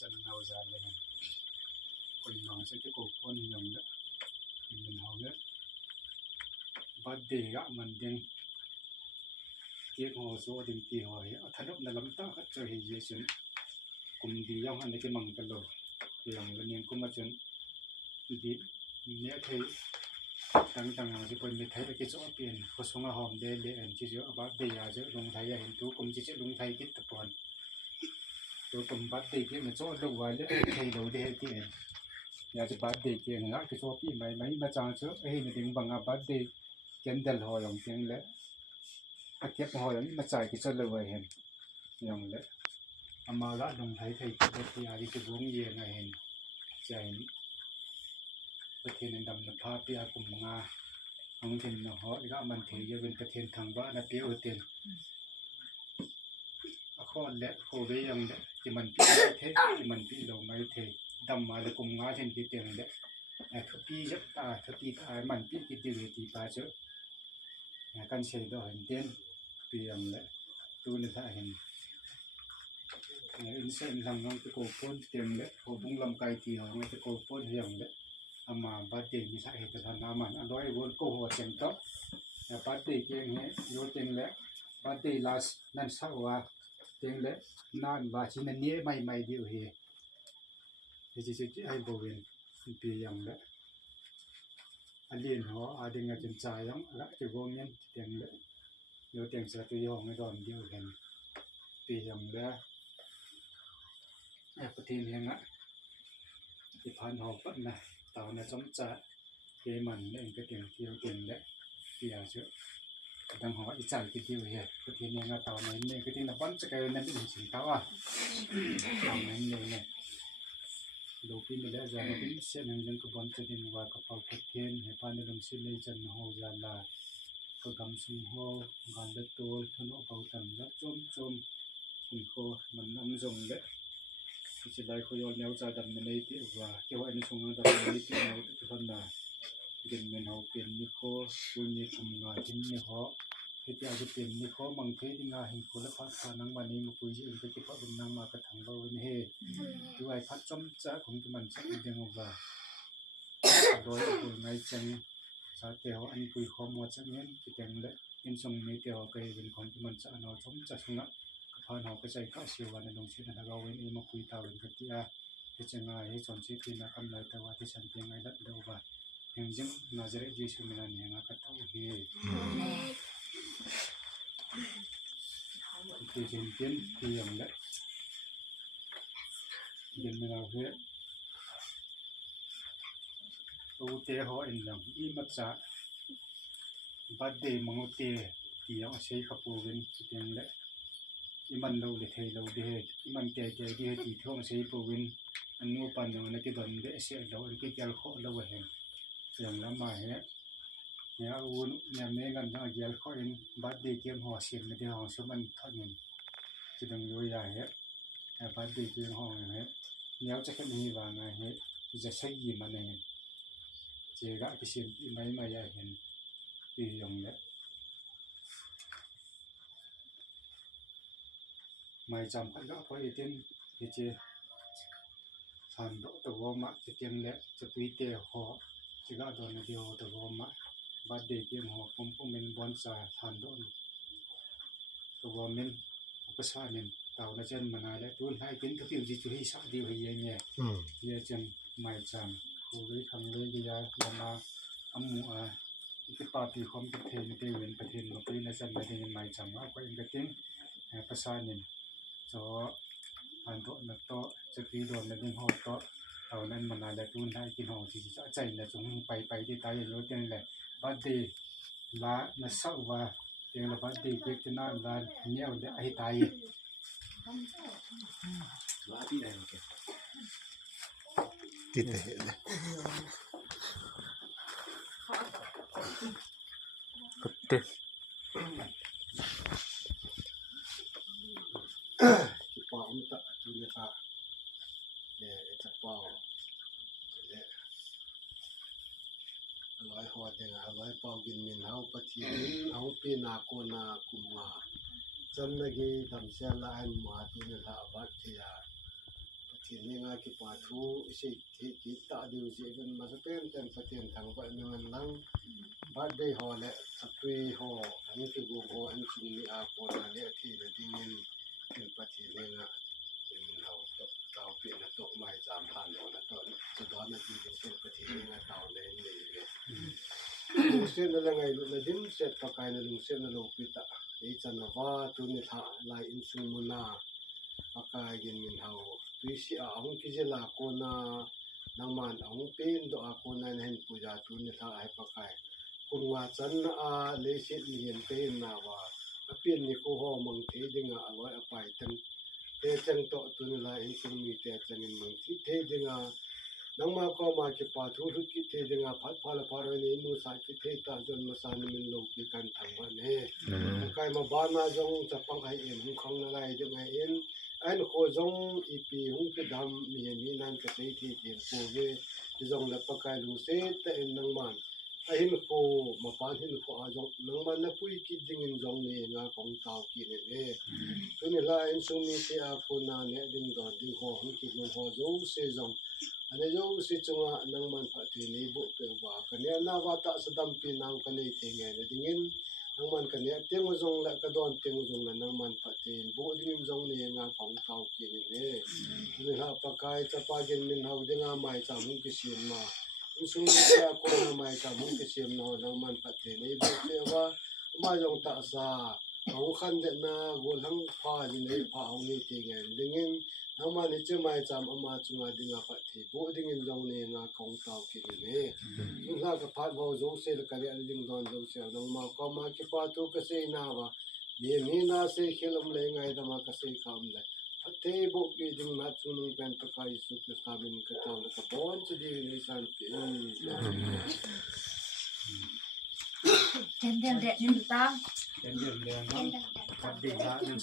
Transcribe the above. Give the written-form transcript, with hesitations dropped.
chân nào ra lên còn nó sẽ cái cổ con nhầm đấy thì mình học đấy bắt để gạ mình đen tiếc hồ số đừng tì hỏi thật lúc là lắm ta hết trời hình dễ chuyện cùng đi nhau anh cái măng cái đồ thì lòng cái niềm cũng mà chuyện đi nhẹ thấy tăng tăng thì còn thấy cái chỗ tiền có số mà hòm đen để anh chỉ giữa bắt để à giữa lùng thấy hiện tú cùng chỉ giữa lùng thấy cái tập đoàn tôi cùng bắt để cái mà chỗ đâu vậy đấy thấy đâu để cái nhàจะบัดเดย์เกี่ยงละคือชอบพี่ไม่มาจางเชื่อเฮ้ยในถึงบางอาบัดเดย์เกันเดลหอยองเพียงละอาเก็บหอยองมาจ่ายกิจเลยเห็นยังละอามาละลงไทยไทยก็ที่อาริจะวงเย็นเห็นใจประเทศนั้นดำน้ำพาเปียกุมงาของเทนหอยละมันถือจะเป็นประเทศทางบ้านนะเปียอุเทนข้อและโคเวยังละที่มันปีเทที่มันปีลงไม่เทดำมาเลยกุมงาเช่นกี่เตียงเด็กทุกปีจะทุกปีตายมันปีกี่เตียงที่ตายเจอกันเสียดอกเห็นเตียนปียงเลยตัวนี้ถ้าเห็นอินเซนทางน้องตะโกพ้นเตียงเลยโคบุ้งลำไก่ตีหางตะโกพ้นเหี่ยงเลยอามาบาดเจ็บมีสาเหตุทางน้ำมันอร่อยวนโกหัวเต็มโต๊ะบาดเจ็บเตียงเนี่ยโยเตียงเลยบาดเจ็บลาสนั่นสักว่าเตียงเลยนั่นบาชินันนี้ไม่เดียวเฮที่จะให้บริเวณปีอย่างละอันเลียนหัวอาดึงอาจจะจ่ายยังละจะวงเงินเตียงละเดี๋ยวเตียงจะตัวย่อไม่ตอนเดียวกันปีอย่างละประเทศเฮงละที่ผ่านหอบนะตอนนั้นสมจะเกมันเองก็เตียงเที่ยวเตียงละปีอาเชื่อดังหัวอีจ่ายกี่เดียวเหรอประเทศเฮงละตอนนั้นเนี่ยก็ที่นับวันจะเกินนั้นเป็นสิ่งเท่าตอนนั้นเนี่ยลูกพี่ไม่ได้จะมาเป็นเส้นหนึ่งก็บนจะดินว่ากระเป๋าเทียนให้ผ่านในลมสิเลยจันโฮจาลาก็กำสุงโฮงานเล็กตัวทนุเป่าตันและจมหินโคมันน้ำจงเล็กที่ได้คุยเอาแนวใจดำในที่ว่าเกี่ยวกับในช่วงนั้นดำในที่เราทุกคนน่ะเดินเงินเขาเปลี่ยนนิโคคุณนิคมงานที่นี่เขาที่อาจจะเปลี่ยนนิโคบางทีที่งานหินโคและพัฒนานังวันนี้มาคุยที่อื่นก็ที่พัฒนามาก็ทางเราเฮ่ด้วยพัฒจำจ้าของที่มันจะเดินออกมาโดยในจังสาเตียวอันคุยข้อมูลจากนี้ที่แต่งเล็กอินทรงมีเตียวก็เป็นของที่มันจะเอาจำจ้าชงละก็พาเราไปใจข้าเสียววันในลงชื่อนะเราเองมาคุยตาเป็นกติกาที่จะง่ายให้จนชีวิตนักคำเลยแต่ว่าที่ฉันเพียงไงละเดียวว่ายังจึงนาจะได้ยินชื่อมันยังไงก็ต้องเฮที่จริงเป็นที่ยังเล็กยังไม่เราเห็นตัวเตะเขาเองยังอีมัดจะบัดเดย์มังเตะที่ยังใช้ขับปูเป็นที่ยังเล็กอีมันเราเดือดเราเดือดอีมันเตะที่ที่ท่องใช้ปูเป็นอันนู้นปันยังนักดนเดะเสียเราที่เจ้าเขาเราเห็นอย่างละมาเนี่ยเนี่ยอุ่นเนี่ยเมื่อกันยังเจ้าเขาเองบัดเดย์เกี่ยมหัวเสียงไม่ได้ห้องสมันทอดเงินที่ต้องอยู่ใหญ่เนี่ยบัดเดย์เกี่ยมห้องเนี่ยเนี่ยจะแค่นี้ว่าไงเนี่ยจะใช้ยี่มันเองเจ้าก็คิดไม่อยากเห็นปีอย่างเนี้ยไม่จำพันก็พออีกทีที่เจ้าทานตัวมาจะเตียงเล็กจะตุยเตะหัวจะก็โดนเดียวตัวมาบัดเดย์เกี่ยมหัวผมเป็นบอลสาทานตัวมันภาษาเนี่ยเต่าน่าจะมันอะไรตัวให้กินทุกอย่างที่ช่วยสักเดียวให้ยังไงเยอะจังไม่จำคุยคำเลยยาลงมาอัมมัวที่ปาปีความประเทศที่เว้นประเทศเราเป็นน่าจะไม่ได้ไม่จำว่าก็ยังกระติ้งภาษาเนี่ยจะอ่านตัวนักโตจะคือโดนในเรื่องหัวโตเต่านั้นมันอะไรตัวให้กินหัวที่จะใจเนี่ยจงไปที่ตายอย่างรู้จังเลยบัดดีละน่าเศร้าว่าเรื่องละบัดดีเกิดขึ้นนานแล้วเนี่ยเดี๋ยวไอ้ตายว่าที่ไหนโอเคที่ไหนเนี่ยก็เต็มที่ปอมตะจุลตาเนี่ยจะปอเนี่ยร้อยหัวเดียงร้อยปอกินมินเอาปะทีเอาปีนาโกนากุมมาจำนักทำเสียละอันมาตุนละบัดที่อาป Thì nga ki pa thu si ki ta du si gan ma sa pen ten sa ten thang ba nang lang birthday ho le sapui ho ani ki go ho an chung ni a ko na le thi le dingin kin pa thi le nga in hau to tao pi na to mai jam phan ho na to sa do na di kin pa thi nga tao le le le lu sen na ngai lu na dim set pa kai na lu sen na lo pi ta e chan na wa tu ni tha lai in chung mu na pakai gin min hau tuisi a ong kizela ko na nangman ong pin do a ko na hen puja tu ni tha ai pakai kunwa chan na a le sit ni hen pe na wa a pin ni ko ho mang the dinga a loi a pai tan te chang to tu ni la in sing mi te chang in mang thi the dinga nangma ko ma ki pa thu thu ki the dinga phat phala par ni mu sa ki the ta jon ma sa ni min lo ki kan thang ba ne kai ma ba na jong chapang ai em khong na lai de ngai in anh khô giống ipi hung cái đam mi nan cái thấy thì khô về giống là bậc cái lũ xe tại nang man anh khô mà pan anh khô à giống nang man na pui kít dingin giống này nga công tàu kí này tôi này là anh sung mi thì à khô na này ding đòn ding ho hung kít hung ho giống xe giống anh ấy giống xe chung à nang man phát thì này bộ bể vả cái này na vả ta sẽ đam pin nào cái này thì nghe này dingin nang man kan ya teng zong la ka don teng zong la nang man pa tin bo ding zong ni nga phong tau ki ni ni ha pa kai cha pa gen min hau de nga mai cha mun ki sim ma in sung ya ko na mai cha mun ki sim no nang man pa tin ni bo te wa ma yong ta sa hau khan de na go lang pha ni nei pha hau ni ti ngen dingin nang man ni che mai cha ma chunga dinga pa ti bo ding zong ni nga phong tau ki ni nung ha ka phat bo zo se ka le ding don zo se nang ma ko ma ki pa tu ka se na wa ni na se khilam le ngai da ma ka se kham le phathe bo ki ding na chu nung pen pa kai su ka sa bin ka taw ka bon che di ni san pi Trên đường điện nhìn tao. Đến điểm liền nó thật định là những